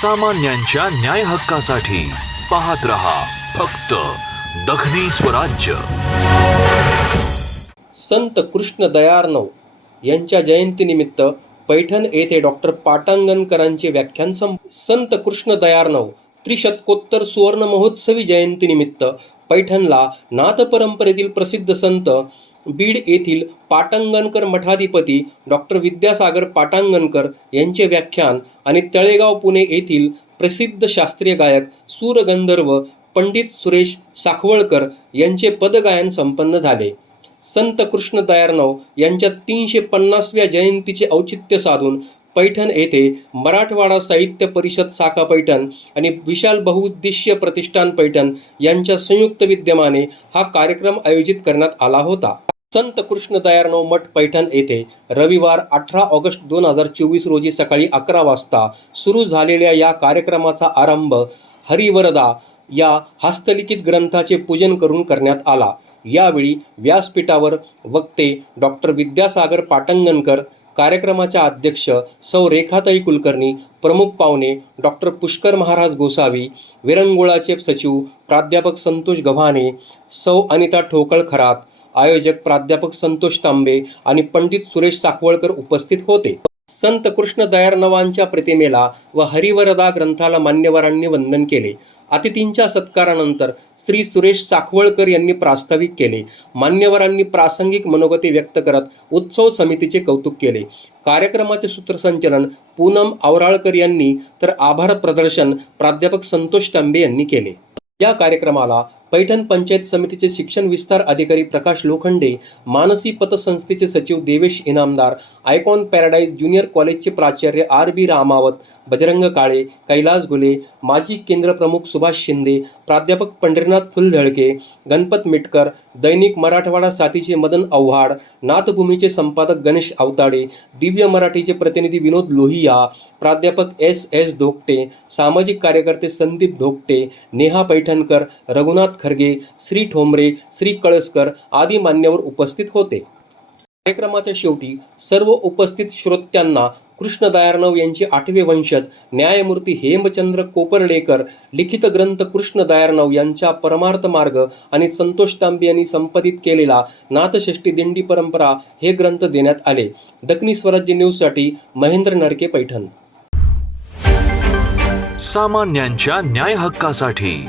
सामान्यांच्या न्याय हक्कासाठी पाहत रहा फक्त दखनी स्वराज्य. संत कृष्ण दयार्णव यांच्या जयंतीनिमित्त पैठण येथे डॉक्टर पाटांगणकरांचे व्याख्यान सं संत कृष्ण दयार्णव त्रिशतकोत्तर सुवर्ण महोत्सवी जयंतीनिमित्त पैठणला नाथ परंपरेतील प्रसिद्ध संत बीड येथील पाटांगणकर मठाधिपती डॉक्टर विद्यासागर पाटांगणकर यांचे व्याख्यान आणि तळेगाव पुणे येथील प्रसिद्ध शास्त्रीय गायक सूरगंधर्व पंडित सुरेश साखवळकर यांचे पदगायन संपन्न झाले. संत कृष्ण दयार्णव यांच्या तीनशे पन्नासव्या जयंतीचे औचित्य साधून पैठण येथे मराठवाडा साहित्य परिषद शाखा पैठण आणि विशाल बहुउद्देशीय प्रतिष्ठान पैठण यांच्या संयुक्त विद्यमाने हा कार्यक्रम आयोजित करण्यात आला होता. संत कृष्ण दयार्णव मठ पैठण येथे रविवार अठरा ऑगस्ट दोन हजार चोवीस रोजी सकाळी अकरा वाजता सुरू झालेल्या या कार्यक्रमाचा आरंभ हरिवरदा या हस्तलिखित ग्रंथाचे पूजन करून करण्यात आला. यावेळी व्यासपीठावर वक्ते डॉक्टर विद्यासागर पाटंगणकर कार्यक्रमाच्या अध्यक्ष सौ रेखाताई कुलकर्णी प्रमुख पाहुणे डॉक्टर पुष्कर महाराज गोसावी विरंगुळाचे सचिव प्राध्यापक संतोष गव्हाणे सौ अनिता ठोकळ खरात आयोजक प्राध्यापक संतोष तांबे आणि पंडित सुरेश साखवळकर उपस्थित होते. संत कृष्ण दयार्णवांच्या प्रतिमेला व हरिवरदा ग्रंथाला मान्यवरांनी वंदन केले. अतिथींच्या सत्कारानंतर श्री सुरेश साखवळकर यांनी प्रास्ताविक केले. मान्यवरांनी प्रासंगिक मनोगती व्यक्त करत उत्सव समितीचे कौतुक केले. कार्यक्रमाचे सूत्रसंचलन पूनम आवराळकर यांनी तर आभार प्रदर्शन प्राध्यापक संतोष तांबे यांनी केले. या कार्यक्रमाला पैठण पंचायत समितीचे शिक्षण विस्तार अधिकारी प्रकाश लोखंडे मानसी पतसंस्थेचे सचिव Devesh Inamdar Icon Paradise junior कॉलेजचे प्राचार्य आर बी रामावत बजरंग काळे कैलास गुले माजी केंद्र प्रमुख सुभाष शिंदे प्राध्यापक पंढरीनाथ फुलझळके गणपत मिटकर दैनिक मराठवाडा साथीचे मदन आव्हाड नाथभूमीचे संपादक गणेश आवताडे दिव्य मराठीचे प्रतिनिधी विनोद लोहिया प्राध्यापक एस एस धोकटे सामाजिक कार्यकर्ते संदीप धोकटे नेहा पैठणकर रघुनाथ खरगे श्री ठोंबरे श्री कळसकर आदी मान्यवर उपस्थित होते. कार्यक्रमाच्या शेवटी सर्व उपस्थित श्रोत्यांना कृष्ण दयार्णव यांचे आठवे वंशज न्यायमूर्ती हेमचंद्र कोपर्डेकर लिखित ग्रंथ कृष्ण दयार्णव यांच्या परमार्थ मार्ग आणि संतोष तांबे यांनी संपादित केलेला नाथषष्ठी दिंडी परंपरा हे ग्रंथ देण्यात आले. दक्षिणी स्वराज्य न्यूजसाठी महेंद्र नरके पैठण. सामान्यांच्या न्याय हक्कासाठी